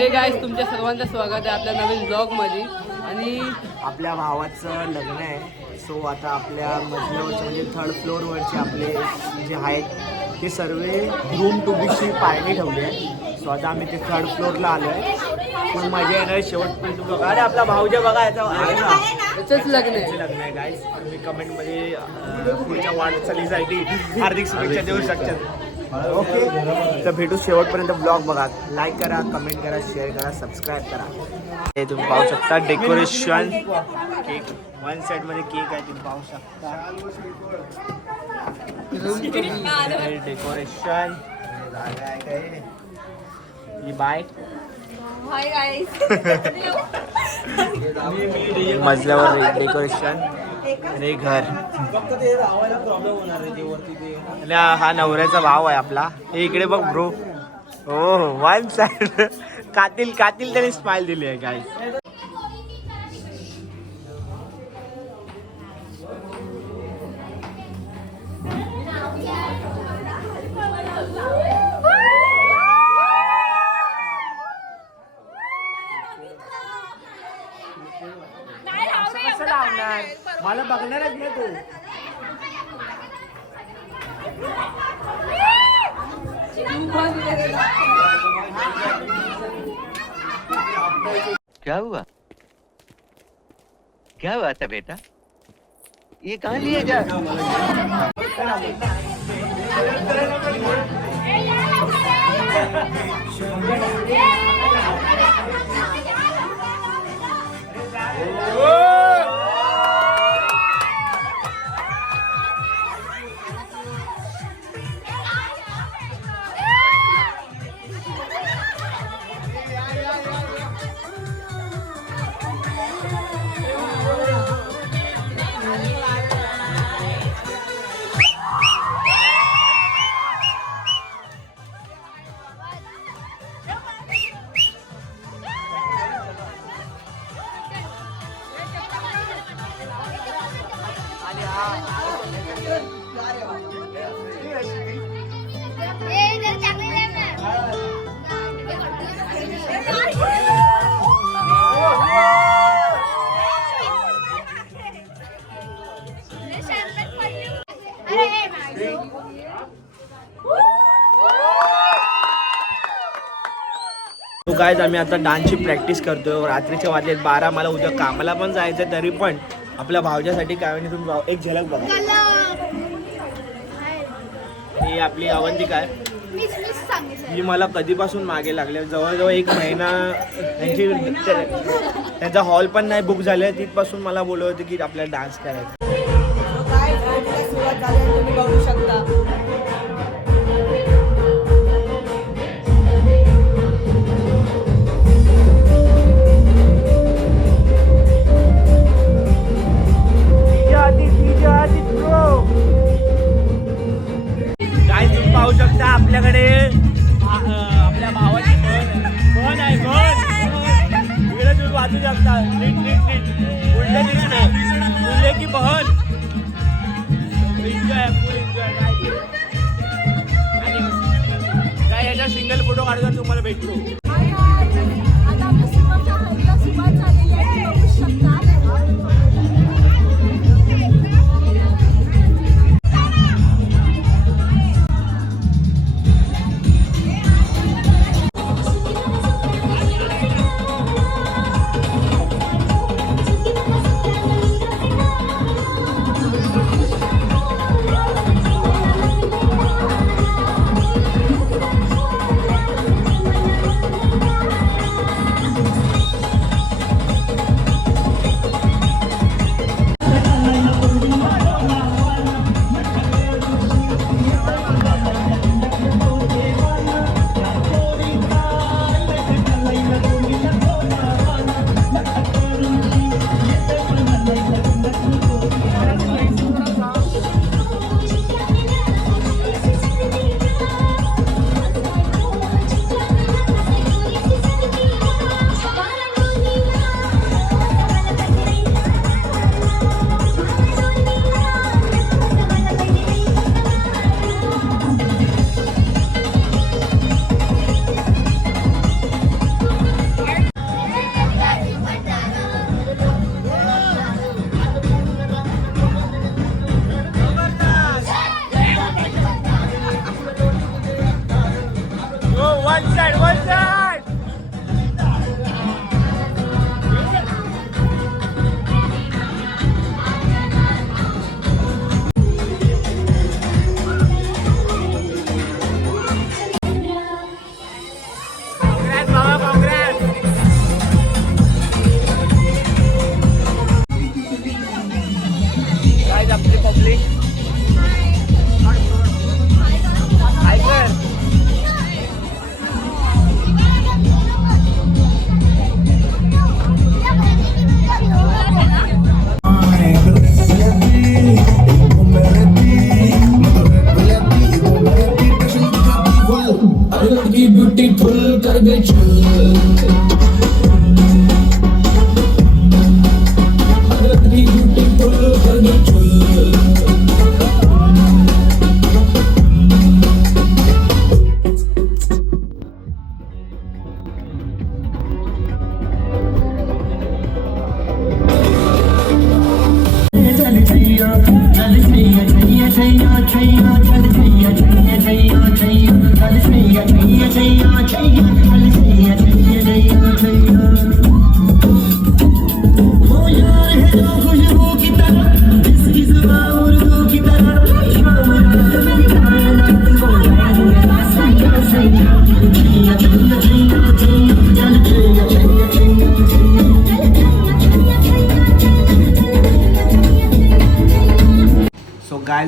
Hey guys तुमच्या सर्वांचं स्वागत आहे आपल्या नवीन ब्लॉगमध्ये. आणि आपल्या भावाचं लग्न आहे. सो आता आपल्या मजल्यावरचे म्हणजे थर्ड फ्लोअरवरचे आपले जे आहेत ते सर्व रूम टू बीची पार्टी ठेवली आहे. सो आता आम्ही ते थर्ड फ्लोअरला आलो आहे. खूप मजा येणार शेवटपर्यंत बघा. अरे आपला भाऊजा बघा याचं लग्न आहे. लग्न आहे गाईस. तुम्ही कमेंटमध्ये पुढच्या वाटचालीसाठी हार्दिक शुभेच्छा देऊ शकतात. ओके, तर भेटू शेवटपर्यंत ब्लॉग बघा. लाईक करा, कमेंट करा, शेअर करा, सबस्क्राईब करा. हे तुम्ही पाहू शकता डेकोरेशन. केक वन साइड मध्ये केक आहे तुम्ही पाहू शकता. डेकोरेशन ही बाय मजल्यावर डेकोरेशन आणि घर. आणि हा नवऱ्याचा भाव आहे आपला. हे इकडे बघ ब्रो. हो वन साइड कातील त्याने स्माइल दिली आहे काय. मला बघणारच नाही तू. क्या हुआ था बेटा? ये कहाँ लिए जा? तो गाईज आम्ही आता डान्सची प्रॅक्टिस करतोय. रात्रीचे वाजलेत 12. मला उद्या कामाला पण जायचं. तरी पण आपल्या भावच्यासाठी काय म्हणजे तुम्ही एक झलक बघा. ही आपली अवंतिका आहे. जी मला कधीपासून मागे लागले. जवळजवळ 1 महिना त्यांचा हॉल पण नाही बुक झाले. तिथपासून मला बोलत होते की आपल्याला डान्स करायचा. तुम्ही बघू शकता. पाहू शकता आपल्याकडे आपल्या भावाची बहन आहे. इकडे तुम्ही वाचू शकता. उलटे दिसते उलटे की बहन. एन्जॉय फुल एन्जॉय काय याचा सिंगल फोटो काढून तुम्हाला भेटतो.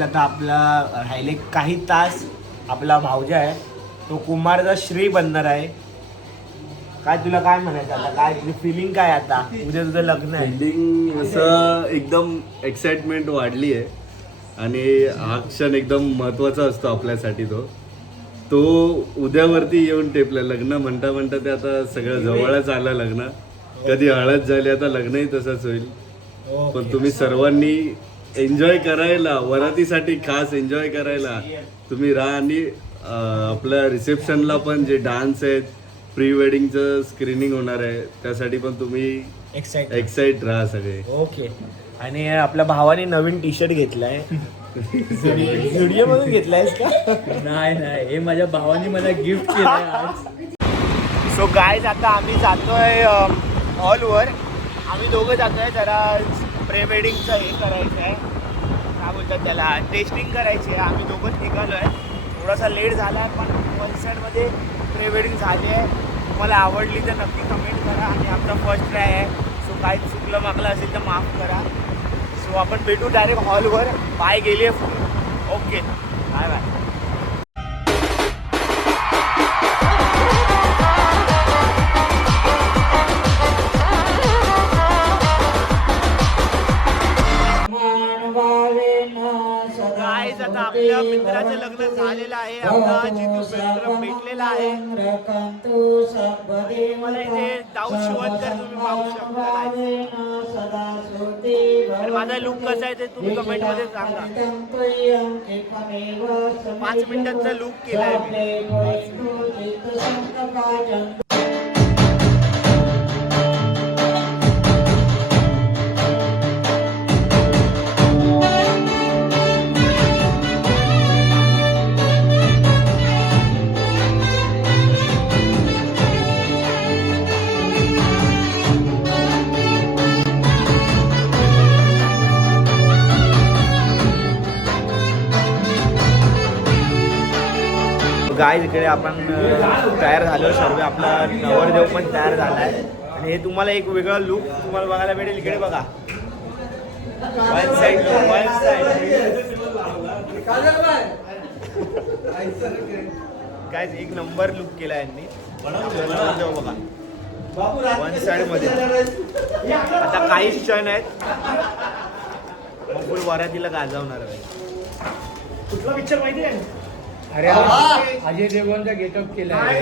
गायज आता आपला राहिले काही तास आपला भाऊजा आहे तो कुमारचा श्री बनणार आहे. काय तुला काय म्हणायचं आता, काय तुझी फिलिंग काय आता, उद्या तुझं लग्न आहे? फिलिंग असं एकदम एक्साइटमेंट वाढली आहे आणि हा क्षण एकदम महत्त्वाचा असतो आपल्यासाठी. तो उद्यावरती येऊन टेपला. लग्न म्हणता म्हणता ते आता सगळं जवळच आलं लग्न. कधी हळद झाली आता लग्नही तसंच होईल. पण तुम्ही सर्वांनी एन्जॉय करायला, वरातीसाठी खास एन्जॉय करायला तुम्ही राहा. आणि आपल्या रिसेप्शनला पण जे डान्स आहेत, प्री वेडिंगचं स्क्रीनिंग होणार आहे त्यासाठी पण तुम्ही एक्साइट राहा सगळे. ओके. आणि आपल्या भावाने नवीन टी शर्ट घेतलाय. व्हिडिओ मधून घेतलायस का? नाही नाही, हे माझ्या भावाने मला गिफ्ट केलंय आज. सो गायज आता आम्ही जातोय हॉलवर. आम्ही दोघं जातोय जरा प्री वेडिंगचं हे करायचं आहे, काय बोलतात त्याला, टेस्टिंग करायची आहे. आम्ही दोघंच निघालो आहे. थोडासा लेट झाला आहे पण वन साईडमध्ये प्री वेडिंग झाली आहे. तुम्हाला आवडली तर नक्की कमेंट करा. आणि आमचा फर्स्ट ट्राय आहे, सो काही चुकलं मागलं असेल तर माफ करा. सो आपण भेटू डायरेक्ट हॉलवर. पाय गेली आहे full. Okay, bye bye. Guys आता आपल्या मित्राचं लग्न झालेलं आहे. आपला जितू मित्र भेटलेला आहे. मला इथे जाऊ शिवत तर तुम्ही पाहू शकता. आणि माझा लुक कसा आहे ते तुम्ही कमेंट मध्ये सांगा. 5 मिनिटांचा लुक केलाय मी. गाईज इकडे आपण तयार झालो सर्व. आपला नवरदेव पण तयार झाला आहे. आणि हे तुम्हाला एक वेगळा लुक तुम्हाला बघायला भेटेल. इकडे बघा, वन साइड गाईज एक नंबर लुक केला यांनी. नवरदेव बघा वन साइड मध्ये. आता काही क्षण आहेत मग फुल वरातीला गाजवणार आहे. कुठला पिक्चर माहिती आहे? अरे अजय देवगणचा गेटअप केलाय.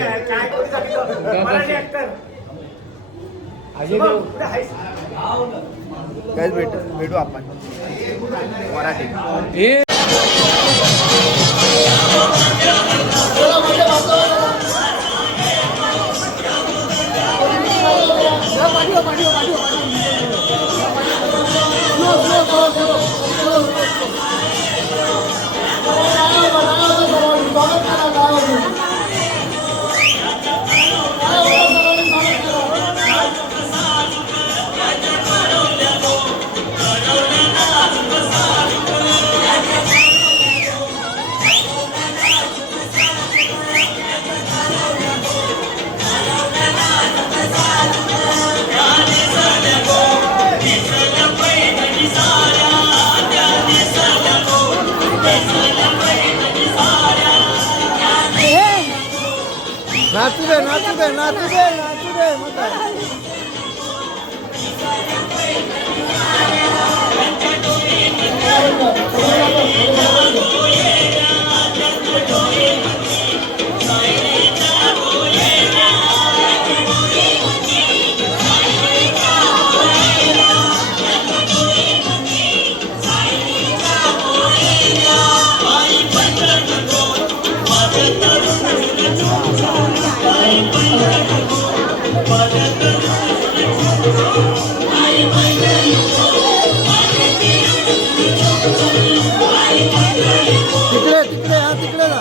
अजय देव काय भेटू आपण मराठी. नाचू दे नाचू दे नाचू दे नाचू दे मग तिकडे तिकडे हा तिकडे जा.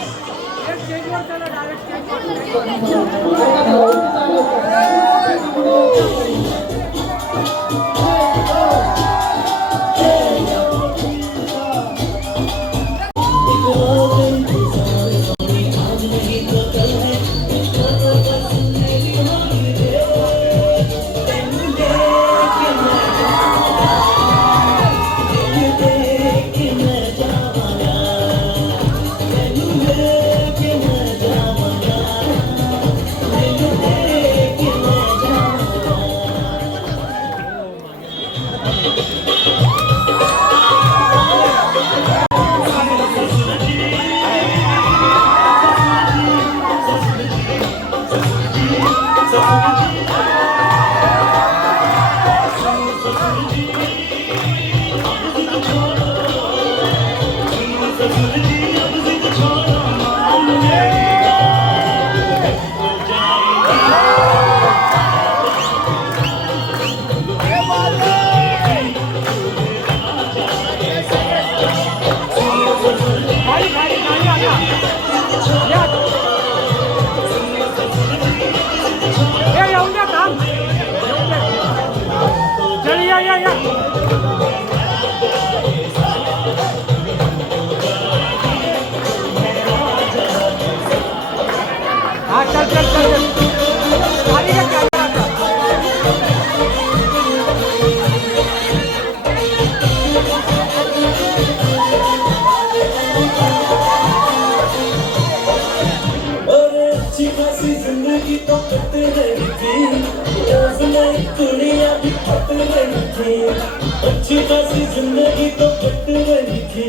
अच्छी खासी जिंदगी तो कट रही थी,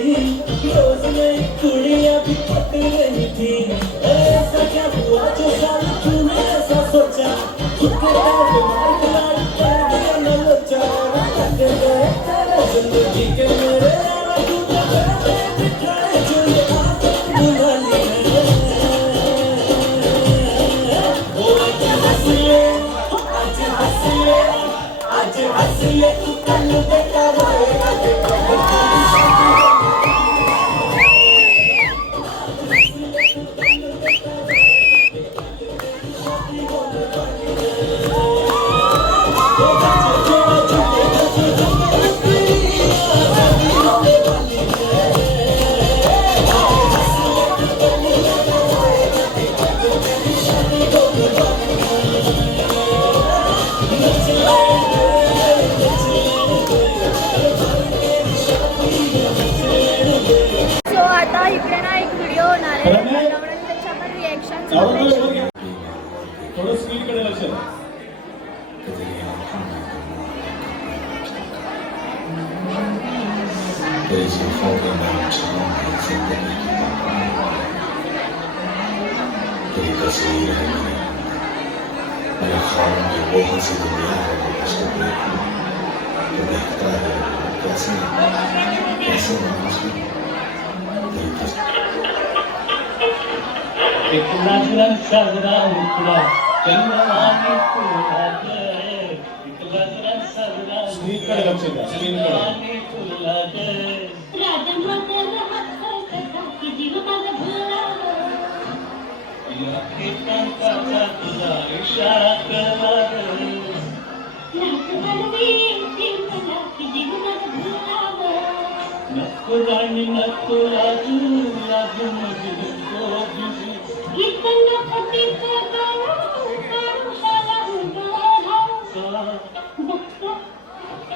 रोज नई कुड़ियां भी कट रही थी। ऐसा क्या हुआ जो साल तूने ऐसा सोचा, खुद के पैर पे मार खिलाई कर दिया न लोचा। कट गए तेरे जिंदगी के मेरे यार, तूने मेरे बिठाए जो ये आदत बुला ली है। ओ आज हंस ले, आज हंस ले, आज हंस ले, तू कल बेटा रोएगा बेटा। सो आता इकडे ना एक व्हिडिओ होणार आहे त्याच्यामुळे त्याच्या आपण रिएक्शन थोडं स्पीड कडे लक्ष द्या. तेरी तस्वीर है मेरे ख्वाब में वो हंसी दुनिया है, उसको देखूं तो देखता है कैसे कैसे तेरी तस्वीर. एक लाजरा साजरा मुखडा चंद्रवाणी फुला ग, एक लाजरा साजरा चंद्रवाणी फुला ग. या एकांताचा तुझा इशारा कळला ग. नको राणी नको राजू, राजू मध्ये नको बिजू.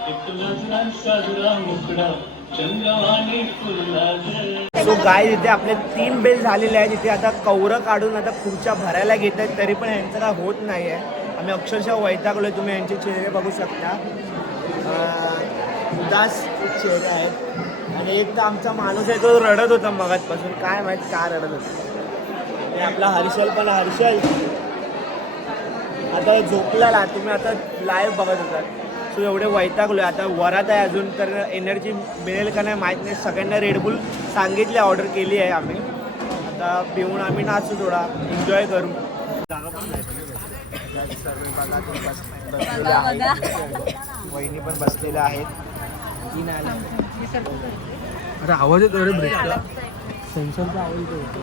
एक लाजरा साजरा मुखडा चंद्रवाणी फुला ग. सो गाय इथे आपले 3 बेल झालेले आहेत. इथे आता कवरं काढून आता खुर्च्या भरायला घेत आहेत, तरी पण यांचं काय होत नाही आहे. आम्ही अक्षरशः वैतागलो आहे. तुम्ही यांचे चेहरे बघू शकता, उदास चेहरे आहेत. आणि एक तर आमचा माणूस आहे तो रडत होता मगाचपासून, काय माहीत का रडत होता. आणि आपला हर्षल पण, हर्षल आता झोपलेला, तुम्ही आता लाईव्ह बघत होतात. सो एवढे वैतागलो आहे. आता वरात आहे अजून, तर एनर्जी मिळेल का नाही माहीत नाही. सगळ्यांना रेडबुल सांगितले, ऑर्डर केली आहे आम्ही. आता पिऊन आम्ही नाचू, थोडा एन्जॉय करू. बसलेल्या आहेत, वहिनी पण बसलेल्या आहेत. अरे आवाज येतो, अरे ब्रेकचा सेन्सरचा आवाज येतो.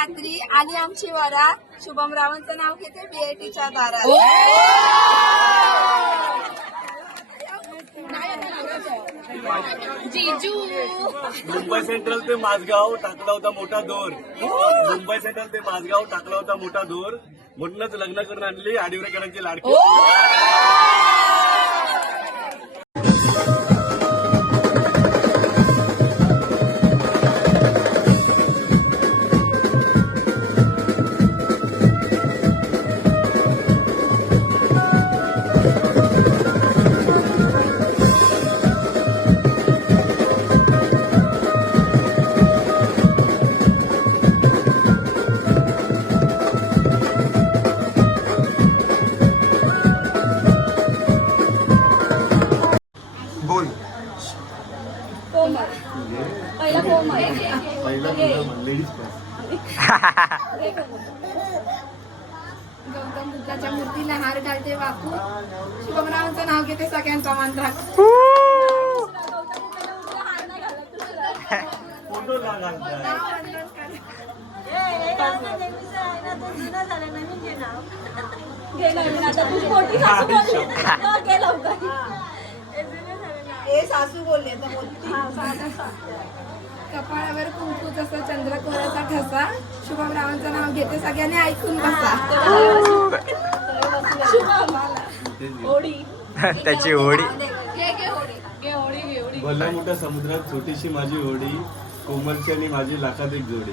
रात्री आली आमची वरा. शुभम रावांचं नाव घेते बीएटीच्या दारात. जीजू मुंबई सेंट्रल ते माझगाव टाकला होता मोठा दोर. मुंबई सेंट्रल ते माझगाव टाकला होता मोठा दोर. म्हणूनच लग्न करून आणली आडिवरेकरांची लाडकी. बोल. पहिला कोमल. गौतम बुद्धाच्या मूर्तीला हार घालते बापू. शुभमरावांचं नाव घेते सगळ्यांचा मान राखते. फोटो लागला. सासू बोलले कपाळावर कुंकू जसं चंद्रकोराचा ठसा. शुभम रावांचं नाव घेते सगळ्यांनी ऐकून बसा. त्याची होडी. भल्या मोठ्या समुद्रात छोटीशी माझी होडी. कोमलची आणि माझी लाखात एक जोडी.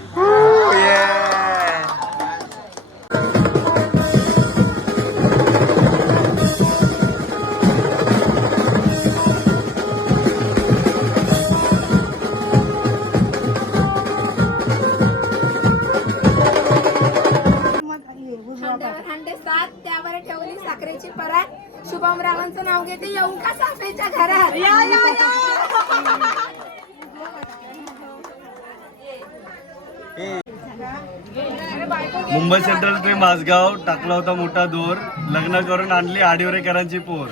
हांड्यावर हांडे सात त्यावर ठेवली साखरेची परात. शुभम रावांचं नाव घेते येऊन का सासरीच्या घरात. मुंबई सेंट्रल ते माझगाव टाकला होता मोठा दोर. लग्न करून आणली आडिवरेकरांची पोर.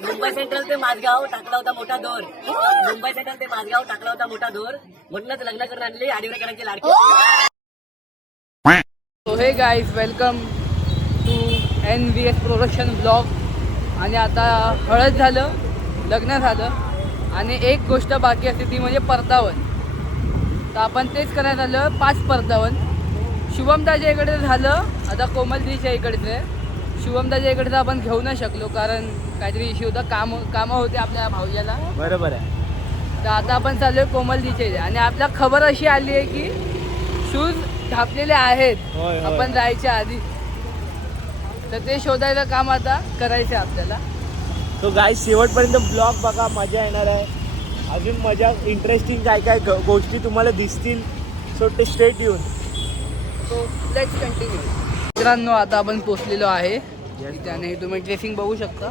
मुंबई सेंट्रल ते माझगाव टाकला होता मोठा दोर. मुंबई सेंट्रल ते माझगाव टाकला होता मोठा दोर. म्हणूनच लग्न करून आणली आडिवरेकरांची लाडकी. सो हे guys welcome to NVS production blog. आणि आता हळद झालं, लग्न झालं आणि एक गोष्ट बाकी असते ती म्हणजे परतावण. तर आपण तेच करायला आलं 5 परतावण. शुभमदाच्या इकडे झालं, आता कोमलजीच्या इकडचं आहे. शुभमदाच्या इकडचं आपण घेऊ नाही शकलो कारण काहीतरी इश्यू होता, कामं होते आपल्या भाऊजाला. बरोबर आहे. तर आता आपण चालू आहे कोमलजीचे आणि आपल्या खबर अशी आली आहे की शूज ढापलेले आहेत आपण जायच्या आधी. तर ते शोधायचं काम आता करायचं आपल्याला. तो गाईज शेवटपर्यंत ब्लॉग बघा, मजा येणार आहे. अजून मजा इंटरेस्टिंग काय काय गोष्टी तुम्हाला दिसतील. सो ते स्ट्रेट येऊन. So let's continue. मित्रांनो आता आपण पोचलेलो आहे त्याने तुम्ही ड्रेसिंग बघू शकता.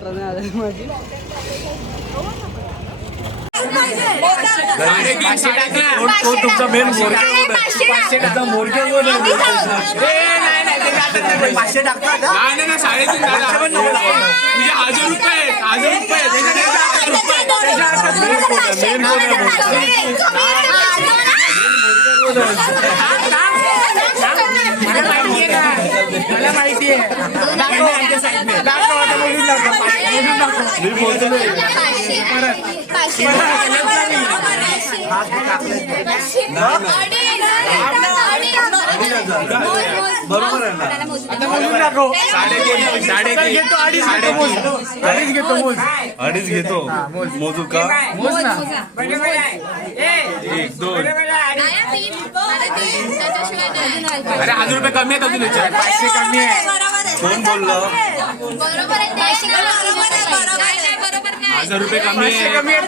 प्रणय आली माझी. तुमचा मेन मला माहिती आहे. बरोबर आहे ना. अडीच घेतो. मोजू का? 1 2. अरे 1000 रुपये कमी आहेत अजून. 500 कमी आहे. कोण बोललं? 1000 रुपये कमी आहे.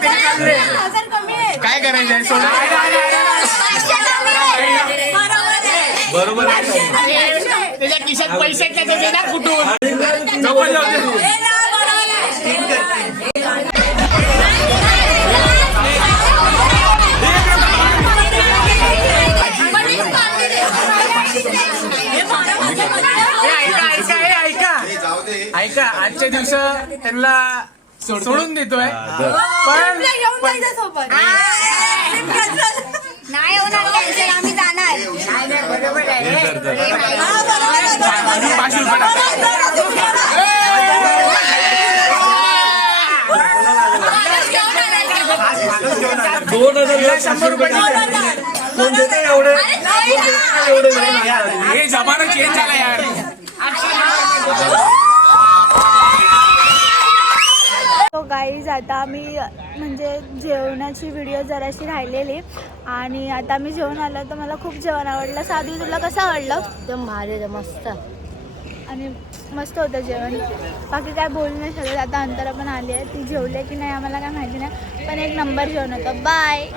काय करायचं बरोबर आहे. त्याच्या खिशात पैसे देणार कुठून. ऐका आजच्या दिवस त्यांना सोडून देतोय पण घेऊन जायचं सोबत नाही होणार cancel, आम्ही जाणार. हे जमाना चेंज झाला यार. तो गाईज आता आम्ही म्हणजे जेवणाची व्हिडिओ जराशी राहिलेली आणि आता आम्ही जेवण आलो तर मला खूप जेवण आवडलं. साधू तुला कसं आवडलं? एकदम भारी मस्त आणि मस्त होतं जेवण. बाकी काय बोलू नाही शकत. आता अंतरा पण आली आहे, ती जेवली की नाही आम्हाला काय माहिती नाही, पण एक नंबर जेवण होतं. बाय.